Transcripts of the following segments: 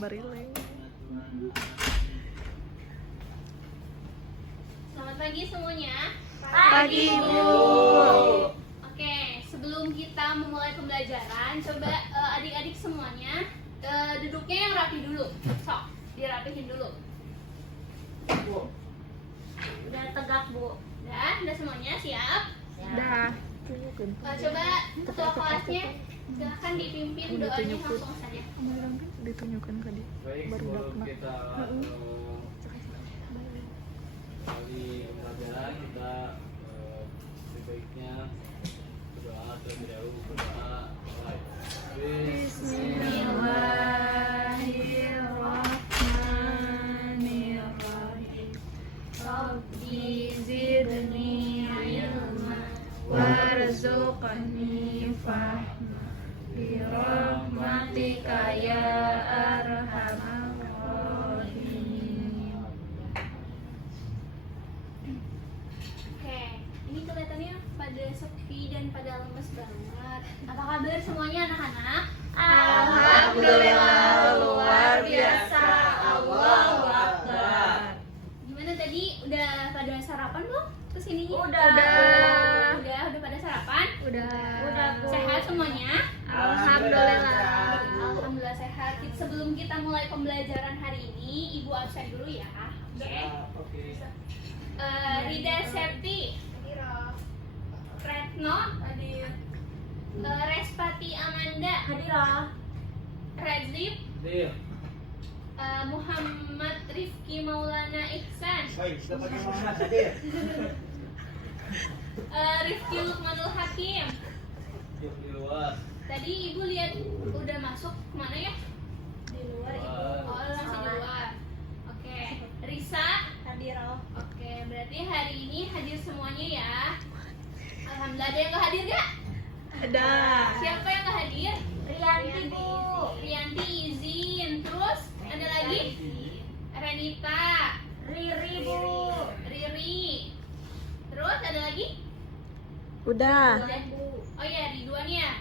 barileng. Selamat pagi semuanya. Pagi, Bu. Oke, sebelum kita memulai pembelajaran, coba adik-adik semuanya duduknya yang rapi dulu. Sok, dirapihin dulu. Udah tegak, Bu. Udah semuanya siap? Dah. Coba ketua kelasnya silahkan dipimpin doanya langsung saja. Kemarin kan ditunjukkan ke dia. Baik, Baru sebelum dapat. kita kali pembelajaran kita lebih baiknya berdoa terlebih dahulu. Berdoa. Bismillahirrahmanirrahim. Rabbi zidni ilma warzuqni fahma birahmatika ya arhamar rahimin. Oke, ini kelihatannya pada sepi dan pada lemes banget. Apa kabar semuanya anak-anak? Alhamdulillah, luar biasa. Allahu Akbar. Gimana tadi? Udah pada sarapan belum? Kesininya? Udah pada sarapan? Udah, Bu. Sehat semuanya? Alhamdulillah. Alhamdulillah sehat. Sebelum kita mulai pembelajaran hari ini, Ibu absen dulu ya. Oke. Rida Septi, Retno, Respati Amanda, Radzib, Muhammad Rifki Maulana Ihsan, Rifki Lukmanul Hakim. Di luar. Tadi Ibu lihat udah masuk kemana ya? Di luar Ibu. Oh, langsung di luar. Oke. Risa. Oke, berarti hari ini hadir semuanya ya. Alhamdulillah. Ada yang nggak hadir nggak? Ada. Siapa yang nggak hadir? Rianti, Bu. Rianti izin. Terus ada lagi? Renita. Riri, Bu. Riri. Terus ada lagi? Udah. Oh ya, Ridwan ya.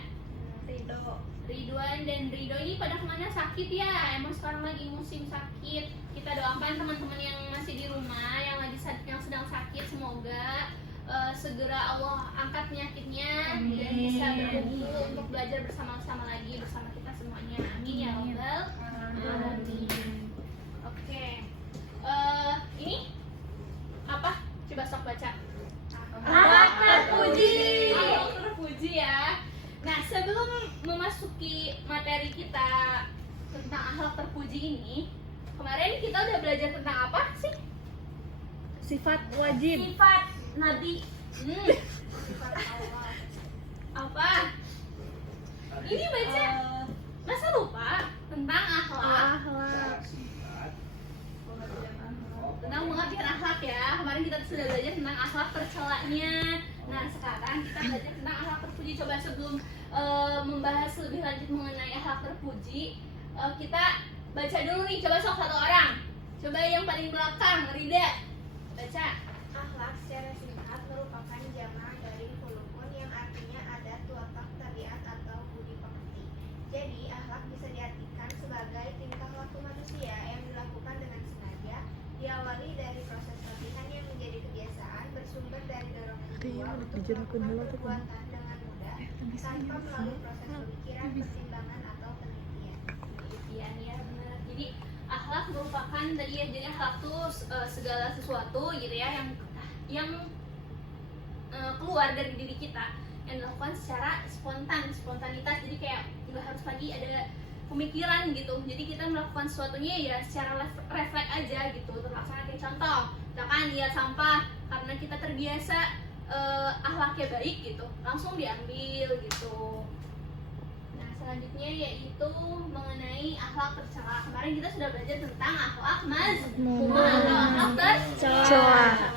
Ridwan dan Rido ini pada kemana sakit ya? Emang sekarang lagi musim sakit. Kita doakan teman-teman yang masih di rumah, yang sedang sakit, semoga segera Allah angkat penyakitnya dan bisa berkumpul untuk belajar bersama-sama lagi bersama kita semuanya. Amin ya Rabbal alamin. Oke. Ini apa? Coba sok baca. Akhlak terpuji. Akhlak terpuji ya. Nah, sebelum memasuki materi kita tentang akhlak terpuji ini, kemarin kita udah belajar tentang apa sih? Sifat wajib. Sifat Nabi. Apa? Ini baca. Masa lupa tentang akhlak? Tentang pengertian akhlak ya. Kemarin kita sudah belajar tentang akhlak tercelanya. Nah, sekarang kita belajar tentang akhlak terpuji. Coba sebelum membahas lebih lanjut mengenai akhlak terpuji, kita baca dulu nih. Coba sok satu orang. Coba yang paling belakang, Rida. Baca. Akhlak secara singkat merupakan jamak dari khulukun yang artinya adat, watak, tabiat, atau budi pekerti. Jadi, akhlak bisa diartikan sebagai tingkah laku manusia yang dilakukan dengan sengaja, diawali dari proses latihan yang menjadi kebiasaan, bersumber dari dorongan jiwa untuk melakukan perbuatan dengan mudah, tanpa melalui proses pemikiran, pertimbangan, atau penelitian. Penelitian ya, benar. Jadi akhlak merupakan tadi ya, jadi akhlak itu segala sesuatu gitu ya yang keluar dari diri kita, yang dilakukan secara spontanitas. Jadi kayak nggak harus lagi ada pemikiran gitu. Jadi kita melakukan sesuatunya ya secara refleks aja gitu. Terlaksana kayak contoh, misalkan lihat sampah karena kita terbiasa akhlaknya baik gitu, langsung diambil gitu. Nah, selanjutnya yaitu mengenai akhlak tercela. Kemarin kita sudah belajar tentang akhlak mazmumah atau akhlak tercela.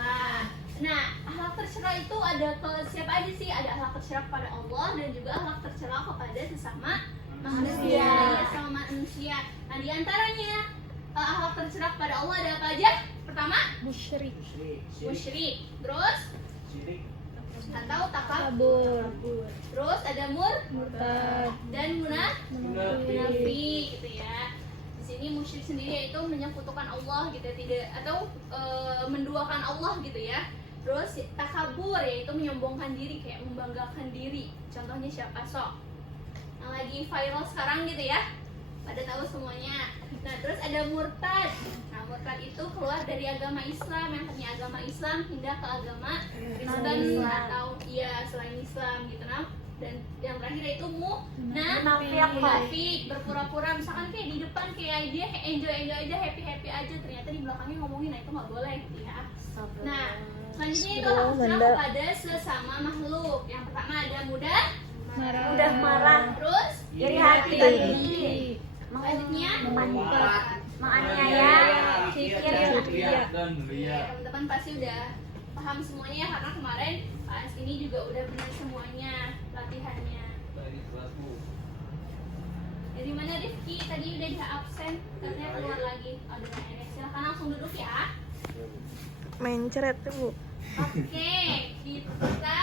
Nah, akhlak tercela itu ada ke siapa aja sih? Ada akhlak tercela kepada Allah dan juga akhlak tercela kepada sesama manusia. Sama manusia. Nah, diantaranya akhlak tercela kepada Allah ada apa aja? Pertama, Musyrik. musyrik. Terus atau takabur. Terus ada murtad dan munafik gitu ya. Di sini musyrik sendiri yaitu menyekutukan Allah gitu ya, tidak atau menduakan Allah gitu ya. Terus takabur yaitu menyombongkan diri, kayak membanggakan diri. Contohnya siapa sok? Yang lagi viral sekarang gitu ya. Pada tahu semuanya. Nah, terus ada murtad. Nah, murtad itu keluar dari agama Islam, yang tadinya agama Islam pindah ke agama Kristen atau selain Islam gitu nah. Dan yang terakhir itu munafik, berpura-pura misalkan kayak di depan kayak dia enjoy aja, happy aja, ternyata di belakangnya ngomongin, nah itu nggak boleh gitu ya. Nah, selanjutnya itu hak kepada sesama makhluk. Yang pertama ada mudah marah, terus iri hati, selanjutnya menganiaya, dan ria. Teman-teman pasti udah paham semuanya ya, karena kemarin pas ini juga udah benar semuanya latihannya. Dari kelasmu. Dari mana Rifki? Tadi udah di absen, katanya keluar lagi. Oh, udah beres. Silahkan langsung duduk ya. Main ceret tuh, Bu. Oke, kita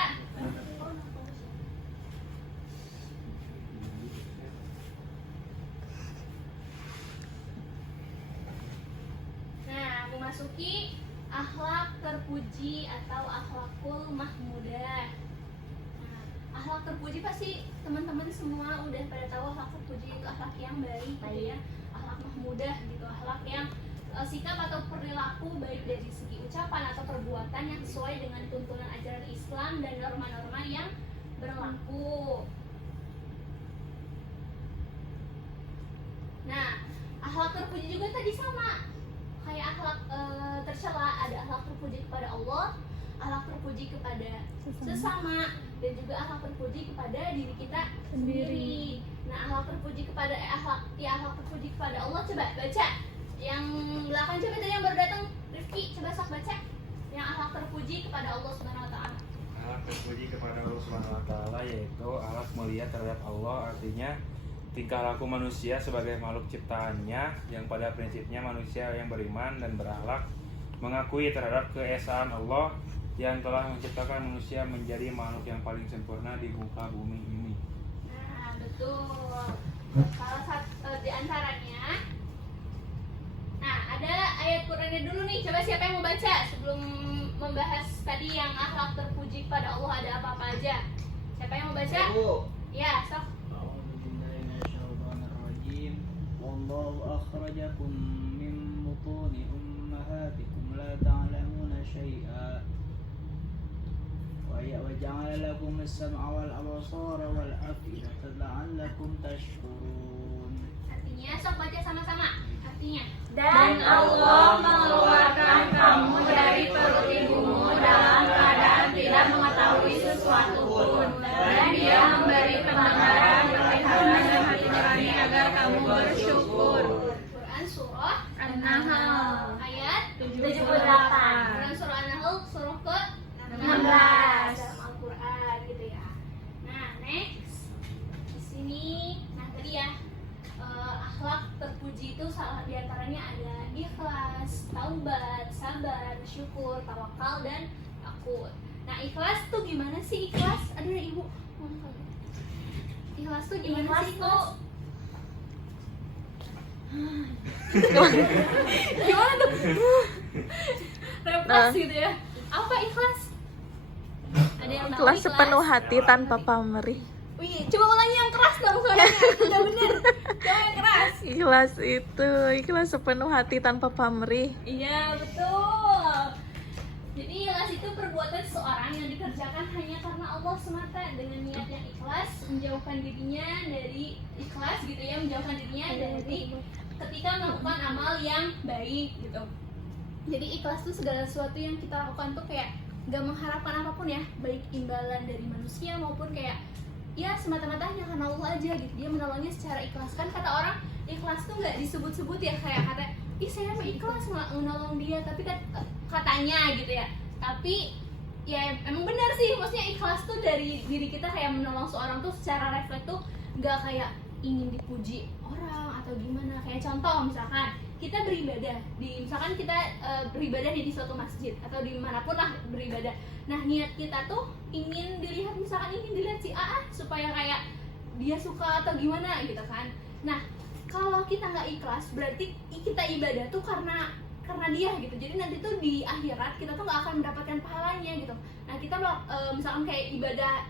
nah, memasuki akhlak terpuji atau akhlakul mahmudah. Nah, akhlak terpuji pasti teman-teman semua udah pada tahu akhlak terpuji itu akhlak yang baik gitu ya. Akhlak mahmudah gitu, akhlak yang sikap atau perilaku baik dari segi ucapan atau perbuatan yang sesuai dengan tuntunan ajaran Islam dan norma-norma yang berlaku. Nah, akhlak terpuji juga tadi sama kayak akhlak tercela, ada akhlak terpuji kepada Allah, akhlak terpuji kepada sesama, dan juga akhlak terpuji kepada diri kita sendiri. Nah, akhlak terpuji kepada akhlak terpuji kepada Allah, coba baca yang belakang, coba tadi yang baru datang Rifki, coba sok baca yang akhlak terpuji kepada Allah Subhanahu wa taala. Akhlak terpuji kepada Allah Subhanahu wa taala yaitu akhlak mulia terhadap Allah, artinya tingkah laku manusia sebagai makhluk ciptaannya yang pada prinsipnya manusia yang beriman dan berakhlak mengakui terhadap keesaan Allah yang telah menciptakan manusia menjadi makhluk yang paling sempurna di muka bumi ini. Nah, betul. Salah satu di antaranya. Nah, ada ayat Qur'annya dulu nih. Coba siapa yang mau baca sebelum membahas tadi yang akhlak terpuji kepada Allah ada apa-apa aja? Siapa yang mau baca? Ya, sok. والله أخرجكم من بطون أمهاتكم لا تعلمون شيئا وجعل لكم السمع والأبصار والأفئدة لعلكم تشكرون. Artinya, sok baca sama-sama. Artinya, dan Allah mengeluarkan kamu dari perut ibumu dalam keadaan tidak mengetahui sesuatu pun, dan Dia memberi ketenaran, kelebihan dan hati nurani agar kamu bersyukur. Quran surah An-Nahl ayat 78. Quran surah An-Nahl surah ke 16. dalam Al-Quran gitu ya. Nah, next di sini, nah tadi ya akhlak terpuji itu salah diantaranya ada ikhlas, taubat, sabar, syukur, tawakal, dan takut. Nah, ikhlas tuh gimana sih ikhlas? Aduh ibu, ikhlas tuh gimana Ikhlas sih tuh gimana tuh? Repas gitu ya. Apa ikhlas? Ada yang tahu Ikhlas sepenuh hati tanpa pamrih. Wih, coba ulangi yang keras dong suaranya. Udah bener. Coba yang keras. Ikhlas sepenuh hati tanpa pamrih. Iya, betul. Jadi ikhlas itu perbuatan seseorang yang dikerjakan hanya karena Allah semata dengan niat yang ikhlas, menjauhkan dirinya dari ikhlas gitu ya, menjauhkan dirinya dari ketika melakukan amal yang baik gitu. Jadi ikhlas tuh segala sesuatu yang kita lakukan tuh kayak gak mengharapkan apapun ya, baik imbalan dari manusia maupun kayak ya semata-mata hanya karena Allah aja gitu. Dia menolongnya secara ikhlas. Kan kata orang ikhlas tuh gak disebut-sebut ya, kayak kata ih saya mah ikhlas menolong dia, tapi kan katanya gitu ya. Tapi ya emang benar sih, maksudnya ikhlas tuh dari diri kita kayak menolong seorang tuh secara refleks tuh gak kayak ingin dipuji orang atau gimana. Kayak contoh misalkan kita beribadah di, misalkan kita beribadah di suatu masjid atau dimanapun lah beribadah. Nah niat kita tuh ingin dilihat, misalkan ingin dilihat si A supaya kayak dia suka atau gimana gitu kan. Nah kalau kita nggak ikhlas berarti kita ibadah tuh karena dia gitu. Jadi nanti tuh di akhirat kita tuh nggak akan mendapatkan pahalanya gitu. Nah kita misalkan kayak ibadah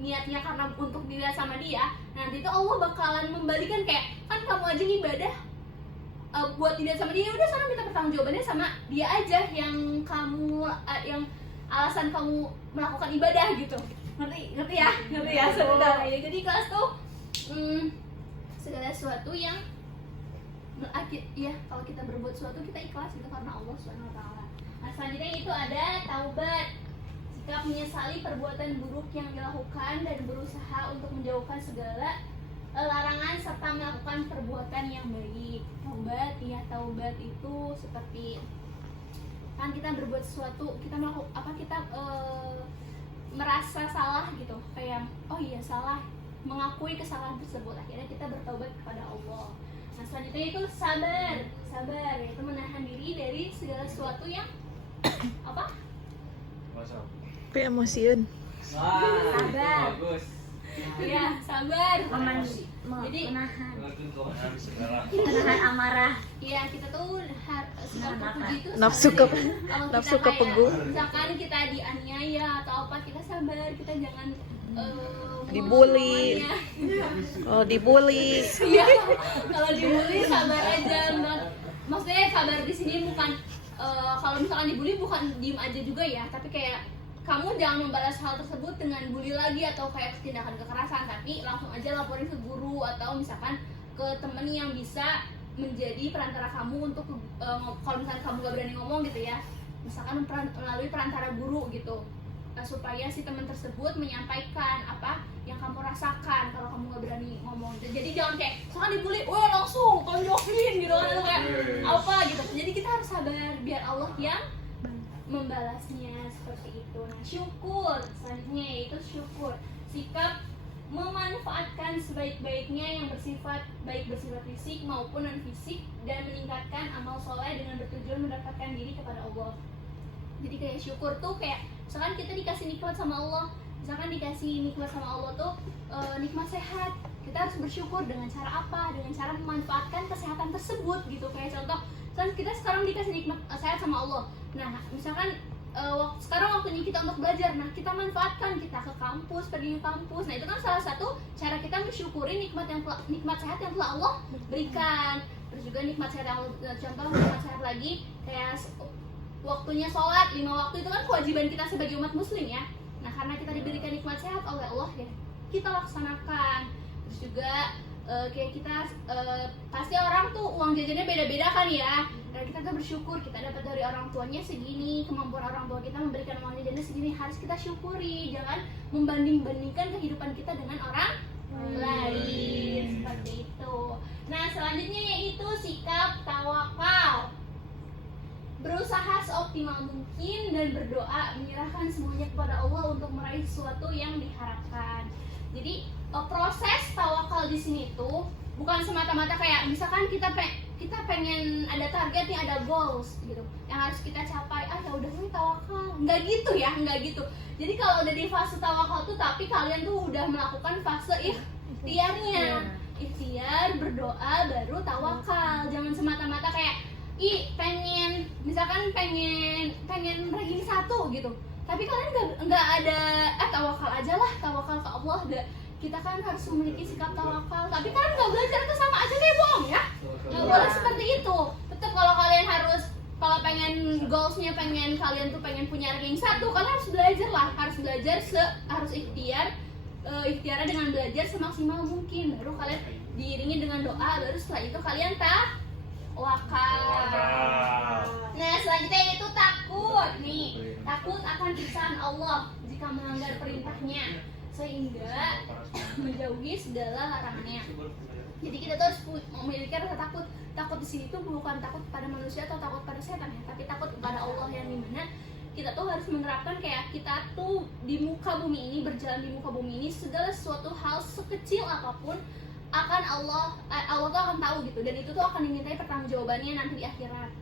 niatnya karena untuk dilihat sama dia, nanti tuh Allah bakalan membalikan kayak kan kamu aja ibadah buat dilihat sama dia, udah sana minta pertanggungjawabannya sama dia aja yang kamu yang alasan kamu melakukan ibadah gitu. Ngerti ya sebenarnya. Jadi kelas tuh segala sesuatu yang ya kalau kita berbuat sesuatu kita ikhlas itu karena Allah SWT. Nah selanjutnya itu ada taubat, sikap menyesali perbuatan buruk yang dilakukan dan berusaha untuk menjauhkan segala larangan serta melakukan perbuatan yang baik. Taubat itu seperti kan kita berbuat sesuatu, kita melakukan kita merasa salah gitu, kayak oh iya salah, mengakui kesalahan tersebut, akhirnya kita bertaubat kepada Allah. Nah selanjutnya itu sabar yaitu menahan diri dari segala sesuatu yang apa? Tapi emosiun. Sabar. Bagus. Iya, sabar. Jadi menahan amarah. iya kita tuh sedang terpuji itu Nafsu sabar ke- ya. Kalau nafsu kita kepeguh. kayak, misalkan kita dianiaya atau apa, kita sabar, kita jangan Dibully. Oh, dibully. Iya, kalau dibully sabar aja. Maksudnya sabar di sini bukan kalau misalkan dibully bukan diem aja juga ya, tapi kayak kamu jangan membalas hal tersebut dengan bully lagi atau kayak tindakan kekerasan, tapi langsung aja laporin ke guru atau misalkan ke temen yang bisa menjadi perantara kamu untuk kalau misalkan kamu gak berani ngomong gitu ya, misalkan melalui perantara guru gitu. Supaya si teman tersebut menyampaikan apa yang kamu rasakan kalau kamu gak berani ngomong. Jadi jangan kayak misalkan dibully, wah langsung tonjokin gitu kan, atau kayak apa gitu. Jadi kita harus sabar biar Allah yang membalasnya seperti itu. Nah syukur selanjutnya yaitu syukur, sikap memanfaatkan sebaik-baiknya yang bersifat fisik maupun non fisik dan meningkatkan amal soleh dengan bertujuan mendapatkan diri kepada Allah. Jadi kayak syukur tuh kayak misalkan kita dikasih nikmat sama Allah, misalkan dikasih nikmat sama Allah tuh nikmat sehat, kita harus bersyukur dengan cara apa? Dengan cara memanfaatkan kesehatan tersebut gitu. Kayak contoh, misalkan kita sekarang dikasih nikmat sehat sama Allah. Nah, misalkan sekarang waktunya kita untuk belajar, nah kita manfaatkan, kita ke kampus, pergi ke kampus. Nah itu kan salah satu cara kita mensyukuri nikmat sehat yang telah Allah berikan. Terus juga nikmat sehat yang Allah, contoh nikmat sehat lagi kayak waktunya sholat 5 waktu itu kan kewajiban kita sebagai umat muslim ya. Nah karena kita diberikan nikmat sehat oleh Allah ya, kita laksanakan. Terus juga kayak kita pasti orang tuh uang jajannya beda-beda kan ya. Nah kita tuh bersyukur kita dapat dari orang tuanya segini, kemampuan orang tua kita memberikan uang jajannya segini, harus kita syukuri. Jangan membanding-bandingkan kehidupan kita dengan orang lain seperti itu. Nah selanjutnya yaitu sikap tawakal, berusaha seoptimal mungkin dan berdoa menyerahkan semuanya kepada Allah untuk meraih sesuatu yang diharapkan. Jadi proses tawakal di sini tuh bukan semata-mata kayak misalkan kita pengen ada target nih, ada goals gitu yang harus kita capai, ya udah nih tawakal, nggak gitu ya, nggak gitu. Jadi kalau udah di fase tawakal tuh tapi kalian tuh udah melakukan fase ikhtiarnya, ikhtiar berdoa baru tawakal. Jangan semata-mata kayak pengen ranking 1 gitu, tapi kalian nggak ada tawakal aja lah, tawakal ke Allah. Kita kan harus memiliki sikap tawakal, tapi kalian nggak belajar itu sama aja kayak bohong ya. Nggak boleh seperti itu. Tetap kalau kalian kalau pengen goalsnya kalian tuh pengen punya ranking 1, kalian harus belajar lah, harus ikhtiarnya dengan belajar semaksimal mungkin, baru kalian diiringi dengan doa, baru setelah itu kalian tawakal. Nah selanjutnya itu takut nih, takut akan siksaan Allah jika melanggar perintahnya sehingga menjauhi segala larangannya. Jadi kita tuh harus memiliki rasa takut. Takut di sini tuh bukan takut pada manusia atau takut pada setan ya, tapi takut kepada Allah, yang dimana kita tuh harus menerapkan kayak kita tuh di muka bumi ini, berjalan di muka bumi ini, segala sesuatu hal sekecil apapun akan Allah tuh akan tahu gitu, dan itu tuh akan dimintai pertanggungjawabannya nanti di akhirat.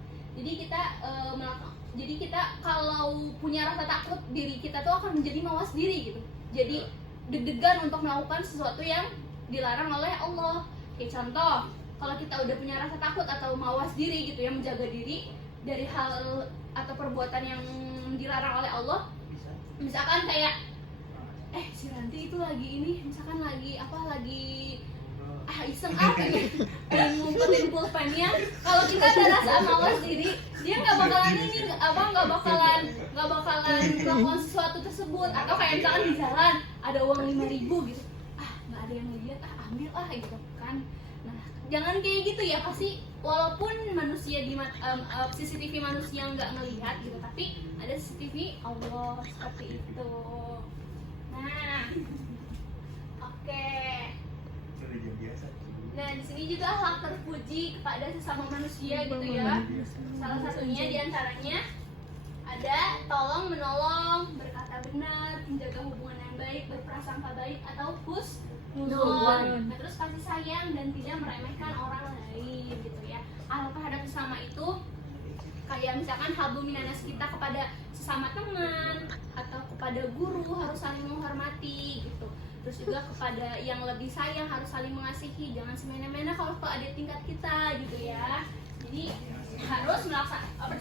Jadi kita kalau punya rasa takut, diri kita tuh akan menjadi mawas diri gitu. Jadi deg-degan untuk melakukan sesuatu yang dilarang oleh Allah. Kayak contoh, kalau kita udah punya rasa takut atau mawas diri gitu ya, menjaga diri dari hal atau perbuatan yang dilarang oleh Allah, misalkan kayak si Ranti itu lagi ini, misalkan lagi iseng apa ya, ngumpetin pulpennya. Kalau kita ada rasa mawas diri, dia nggak bakalan melakukan sesuatu tersebut. Atau kayak misalkan di jalan ada uang 5.000 gitu, nggak ada yang ngeliat, ambil gitu kan. Nah, jangan kayak gitu ya. Pasti walaupun manusia di CCTV manusia nggak ngelihat gitu, tapi ada CCTV Allah seperti itu. Nah, oke. Nah, di sini juga hak terpuji kepada sesama manusia gitu ya. Salah satunya diantaranya ada tolong menolong, berkata benar, menjaga hubungan yang baik, berprasangka baik atau husnuzon. Nah, terus kasih sayang dan tidak meremehkan orang lain gitu ya. Hal terhadap sesama itu kayak misalkan hablum minanas kita kepada sesama teman atau kepada guru harus saling menghormati gitu. Terus juga kepada yang lebih sayang harus saling mengasihi, jangan semena-mena kalau ke adik tingkat kita gitu ya. Jadi harus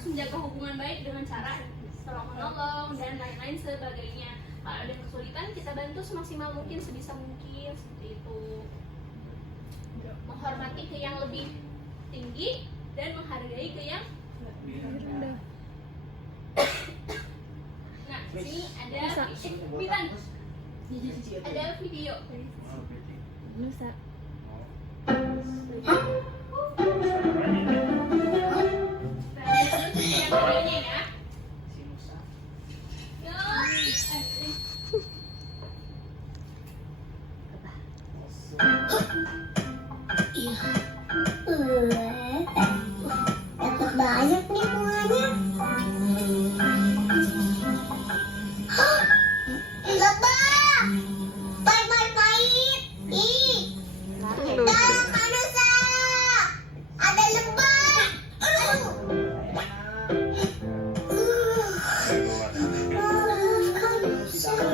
menjaga hubungan baik dengan cara tolong menolong dan lain-lain sebagainya. Kalau ada kesulitan kita bantu semaksimal mungkin, sebisa mungkin seperti itu. Menghormati ke yang lebih tinggi dan menghargai ke yang rendah. Nah, sini ada ada video. Nusa. Dapat banyak nih bunganya. Lebah, pahit. Ih, tolong manusia, ada lebah.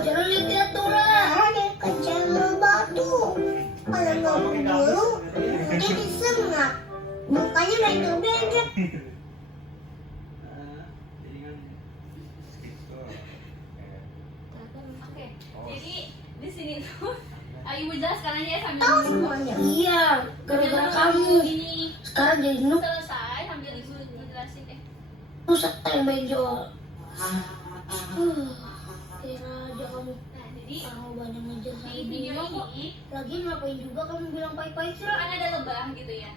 Jangan lihat turun, kecil batu. Kalau ngomong dulu, nanti disengak. Mukanya beda-beda. Oke, jadi di sini tuh Ibu jelaskan aja sambil Tahu semuanya. Iya, gara-gara kamu. Ini Sekarang jadi noob. selesai sambil Ibu jelasin deh. Rusak yang benjol. Kira aja kamu. Nah, jadi Kamu banyak ngejar di sama video dia. ini Lagi ngapain juga kamu bilang pahit-pahit sih? kan ada lebah gitu ya.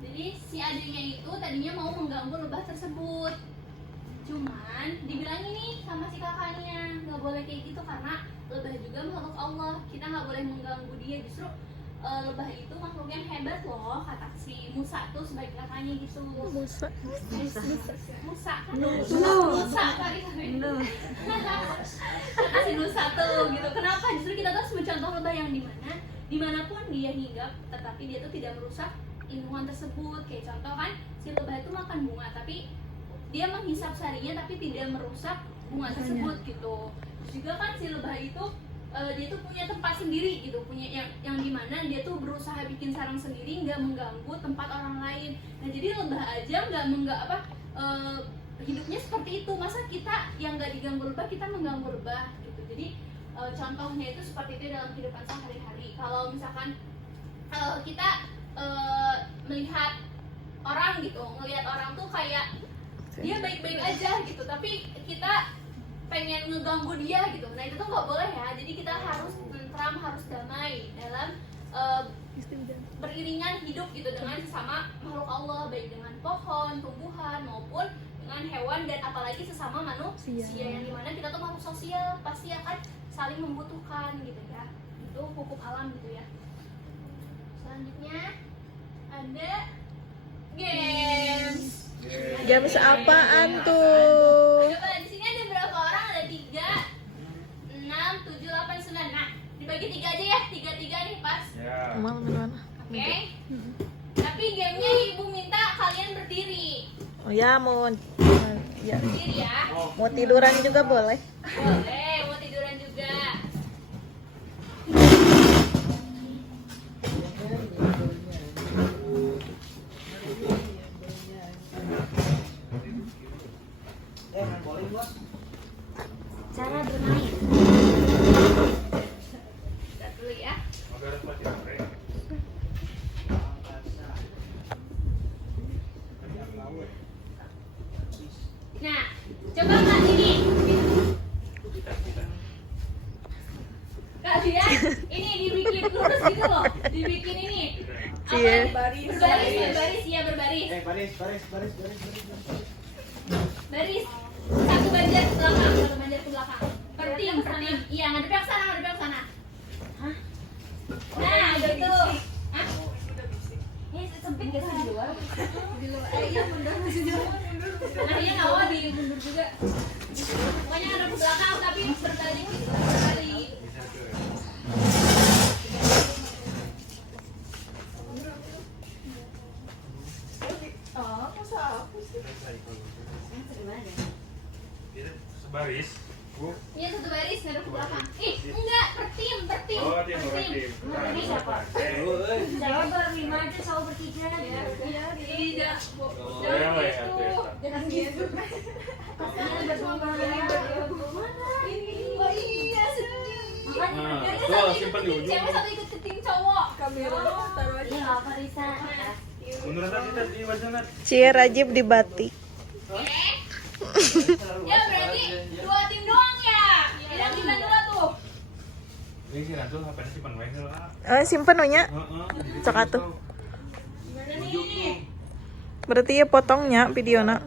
Jadi si adiknya itu tadinya mau mengganggu lebah tersebut. Cuman dibilangin nih sama si kakaknya, nggak boleh kayak gitu karena lebah juga makhluk Allah. Kita nggak boleh mengganggu dia. Justru lebah itu makhluk yang hebat loh, kata si Musa tuh sebagai kakaknya gitu. Musa kan? Musa, sorry. Kata si Musa tuh gitu. Kenapa? Justru kita tuh harus mencontoh lebah yang dimanapun dia hinggap, tetapi dia tuh tidak merusak lingkungan tersebut. Kayak contoh kan, si lebah itu makan bunga, tapi dia menghisap sarinya tapi tidak merusak bunga tersebut gitu. Terus juga kan si lebah itu dia tuh punya tempat sendiri gitu, punya yang dimana dia tuh berusaha bikin sarang sendiri, nggak mengganggu tempat orang lain. Nah, jadi lebah aja hidupnya seperti itu. Masa kita yang nggak diganggu lebah kita mengganggu lebah gitu. Jadi contohnya itu seperti itu dalam kehidupan sehari-hari. Kalau misalkan kita melihat orang gitu, ngelihat orang tuh kayak dia baik-baik aja gitu, tapi kita pengen ngeganggu dia gitu. Nah, itu tuh nggak boleh ya. Jadi kita harus tentram, harus damai dalam beriringan hidup gitu dengan sesama makhluk Allah, baik dengan pohon, tumbuhan maupun dengan hewan dan apalagi sesama manusia yang dimana kita tuh makhluk sosial, pasti akan saling membutuhkan gitu ya. Itu hukum alam gitu ya. Selanjutnya ada games. Games apaan tuh? Coba di sini ada berapa orang? Ada 3, 6, 7, 8, 9. Nah, dibagi 3 aja ya. 3-3 nih pas. Ya. Mana? Oke. Tapi gamenya Ibu minta kalian berdiri. Oh ya, mau Berdiri ya. mau tiduran juga boleh. Boleh, mau tiduran juga. Iya. Berbaris, iya berbaris. Baris. Baris. Satu banjar ke belakang. Per tim. Iya, ngadepnya ke sana. Nah, gitu. Hah? Ini sempit gak sih di luar? Iya, mundur. Nah, iya nggak di mundur juga. Pokoknya ada ke belakang tapi berbalik. Sebaris. Bu. Iya, satu baris ngadep ke belakang. Enggak, per tim. Oh, tim. Ini siapa? Saya berlima aja, saya bertiga. Tidak. Jangan gitu. Jangan gitu. Kasihan berdua. Oh iya, sedih. Nah, Jadi tuh satu simpan ikut di tim ujung. cewek, satu ikut ke tim cowok. Iya, apa Risa? Mundur tadi di wajahnya. Cie Rajib di batik. Ya berarti 2 tim doang ya. Bilang kita 2 tuh. Ini sih nanti HP-nya simpan wae lah. Simpen nya. Cok atuh. Gimana nih? Berarti ya potongnya videona.